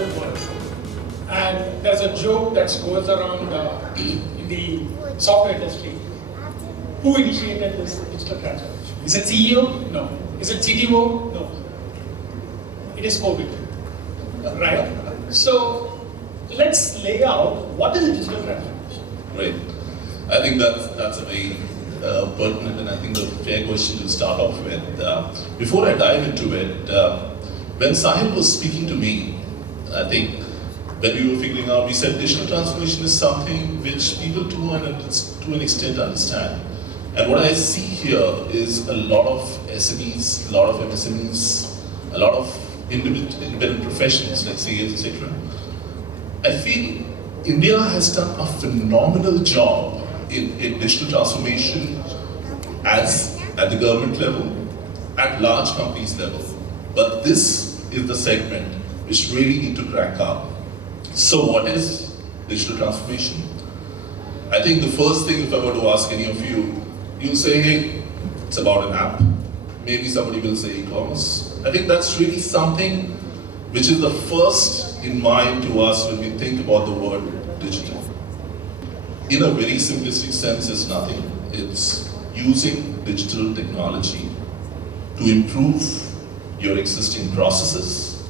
modern world. And there's a joke that goes around in the software industry. Who initiated this digital transformation? Is it CEO? No. Is it CTO? No. It is COVID, right? So let's lay out what is digital transformation. Right. I think that's a very pertinent and I think a fair question to start off with. Before I dive into it, when Sahil was speaking to me, I think when we were figuring out, we said digital transformation is something which people to an extent understand. And what I see here is a lot of SMEs, a lot of MSMEs, a lot of independent professionals like CAs, etc. I feel India has done a phenomenal job in digital transformation at the government level, at large companies level. But this is the segment which really need to crack up. So what is digital transformation? I think the first thing, if I were to ask any of you, you'll say, hey, it's about an app. Maybe somebody will say e-commerce. I think that's really something which is the first in mind to us when we think about the word digital. In a very simplistic sense, it's nothing. It's using digital technology to improve your existing processes,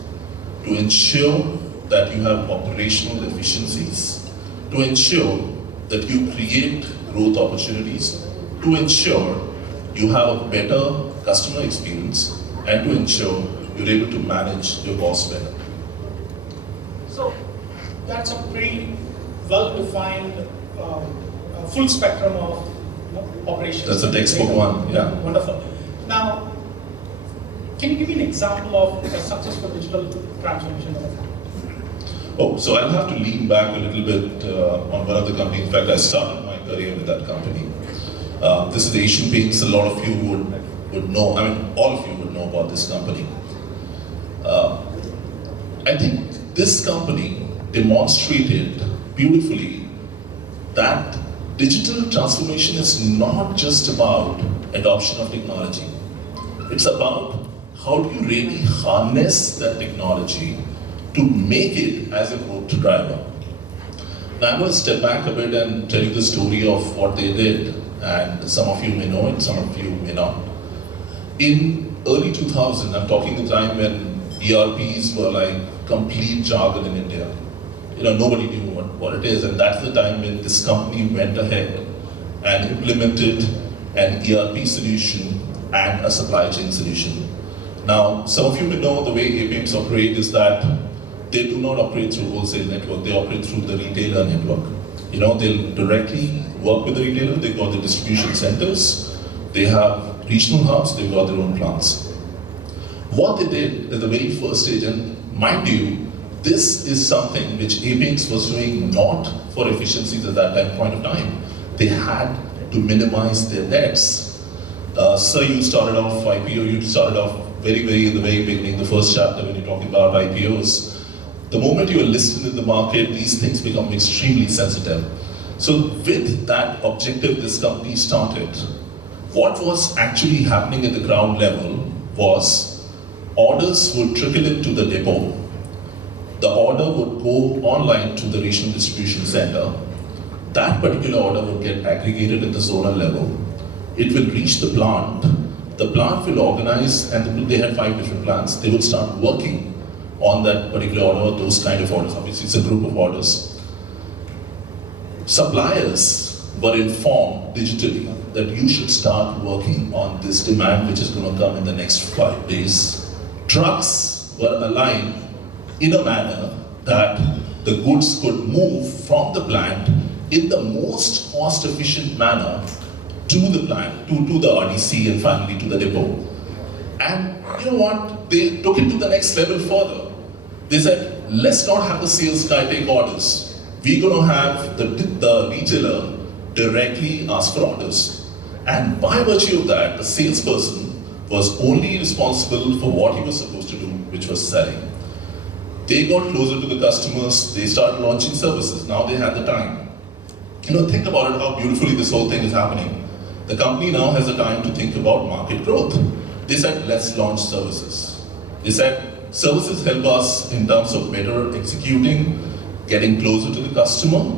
to ensure that you have operational efficiencies, to ensure that you create growth opportunities, to ensure you have a better customer experience, and to ensure you're able to manage your costs better. So that's a pretty well-defined full spectrum of operations. That's a textbook one, yeah. Wonderful. Now, can you give me an example of a successful digital transformation that has happened? Oh, so I'll have to lean back a little bit on one of the companies. In fact, I started my career with that company. This is Asian Paints. A lot of you would know, I mean, all of you would know about this company. I think this company demonstrated beautifully that digital transformation is not just about adoption of technology. It's about how do you really harness that technology to make it as a growth driver. Now I'm going to step back a bit and tell you the story of what they did, and some of you may know it, some of you may not. In early 2000, I'm talking the time when ERPs were like complete jargon in India. You know, nobody knew what it is, and that's the time when this company went ahead and implemented an ERP solution and a supply chain solution. Now, some of you may know the way APMs operate is that they do not operate through wholesale network, they operate through the retailer network. You know, they'll directly work with the retailer, they've got the distribution centers, they have regional hubs, they've got their own plants. What they did at the very first stage, and mind you, this is something which APMs was doing not for efficiencies at that point of time. They had to minimize their debts. So you started off IPO, you started off very in the very beginning, the first chapter when you're talking about IPOs. The moment you are listed in the market, these things become extremely sensitive. So with that objective this company started, what was actually happening at the ground level was orders would trickle into the depot. The order would go online to the regional distribution center. That particular order would get aggregated at the zonal level. It will reach the plant. The plant will organize, and they had 5 different plants. They will start working on that particular order, those kind of orders. Obviously, it's a group of orders. Suppliers were informed digitally that you should start working on this demand which is going to come in the next 5 days. Trucks were aligned in a manner that the goods could move from the plant in the most cost-efficient manner to the plant, to the RDC, and finally to the depot. And you know what? They took it to the next level further. They said, let's not have the sales guy take orders. We're going to have the retailer directly ask for orders. And by virtue of that, the salesperson was only responsible for what he was supposed to do, which was selling. They got closer to the customers, they started launching services. Now they had the time. You know, think about it, how beautifully this whole thing is happening. The company now has the time to think about market growth. They said, let's launch services. They said, Services help us in terms of better executing, getting closer to the customer,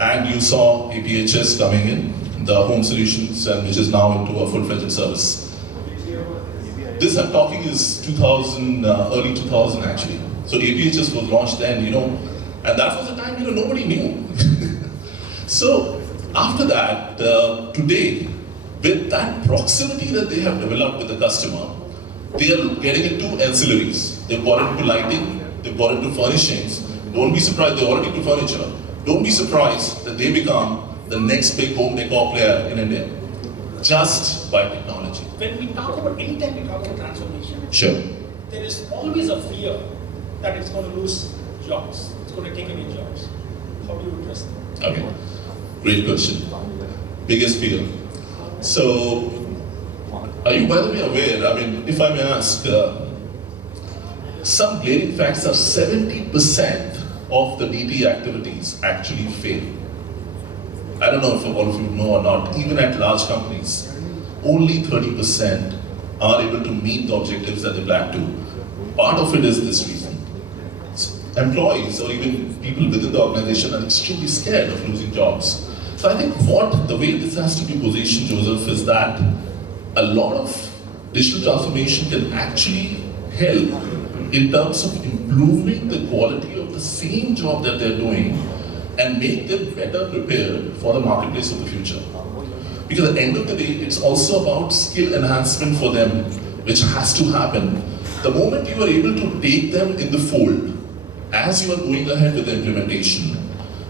and you saw APHS coming in, the home solutions, and which is now into a full-fledged service. This I'm talking is 2000, early 2000 actually. So APHS was launched then, and that was a time, nobody knew. So after that, today, with that proximity that they have developed with the customer, they are getting into ancillaries. They've got into lighting, they've got into furnishings. Don't be surprised, they're already into furniture. Don't be surprised that they become the next big home decor player in India, just by technology. When we talk about, anytime we talk about transformation, Sure. there is always a fear that it's going to lose jobs, it's going to take away jobs. How do you address that? Okay, great question. Biggest fear. So, are you by the way aware, if I may ask, some glaring facts are 70% of the DT activities actually fail. I don't know if all of you know or not, even at large companies, only 30% are able to meet the objectives that they plan to. Part of it is this reason. Employees or even people within the organization are extremely scared of losing jobs. So I think the way this has to be positioned, Joseph, is that a lot of digital transformation can actually help in terms of improving the quality of the same job that they're doing and make them better prepared for the marketplace of the future. Because at the end of the day, it's also about skill enhancement for them, which has to happen. The moment you are able to take them in the fold, as you are going ahead with the implementation,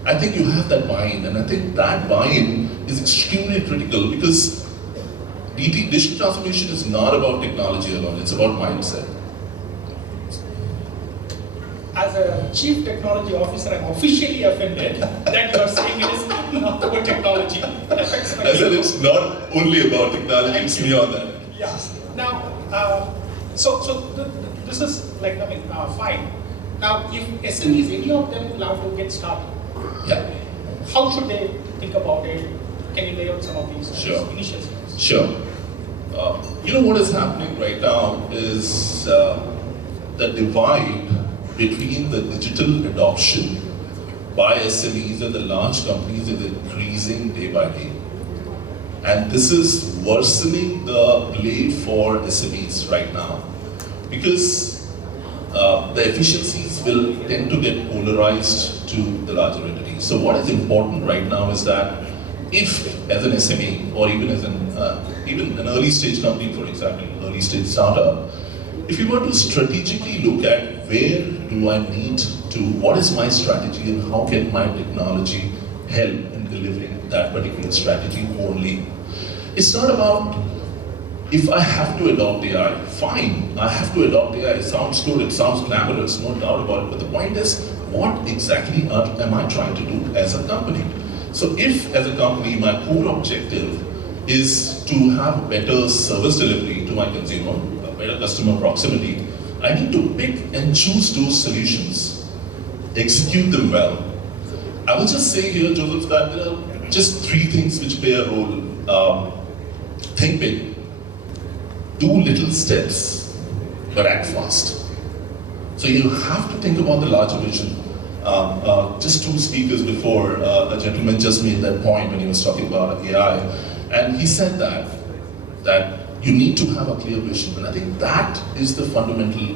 I think you have that buy-in, and I think that buy-in is extremely critical because digital transformation is not about technology alone, it's about mindset. As a chief technology officer, I'm officially offended that you are saying it is not about technology. It affects my I said job. it's not only about technology, it's beyond that. Yeah. Now, this is fine. Now, if SMEs, any of them will have to get started, Yeah. how should they think about it? Can you lay out some of these Sure. initial steps? Sure. What is happening right now is the divide between the digital adoption by SMEs and the large companies is increasing day by day. And this is worsening the play for SMEs right now because the efficiencies will tend to get polarized to the larger entities. So what is important right now is that if as an SME or even as even an early stage company, for example, early stage startup, if you were to strategically look at where do I need to, what is my strategy and how can my technology help in delivering that particular strategy only. It's not about if I have to adopt AI, fine, I have to adopt AI, it sounds good, it sounds glamorous, no doubt about it, but the point is, what exactly am I trying to do as a company? So if as a company, my core objective is to have better service delivery to my consumer, better customer proximity, I need to pick and choose those solutions, execute them well. I will just say here, Joseph, that there are just three things which play a role. Think big, do little steps, but act fast. So you have to think about the larger vision. Just two speakers before, a gentleman just made that point when he was talking about AI, and he said that you need to have a clear vision, and I think that is the fundamentally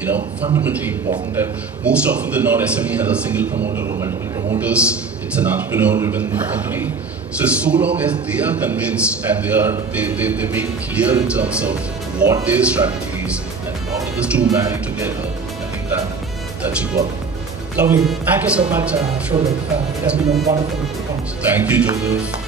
important. And most often than not, SME has a single promoter or multiple promoters. It's an entrepreneur-driven company. So long as they are convinced and they make clear in terms of what their strategy is and how the two marry together, I think that should work. Lovely. Thank you so much, Shobhit. It has been a wonderful conversation. Thank you, Joseph.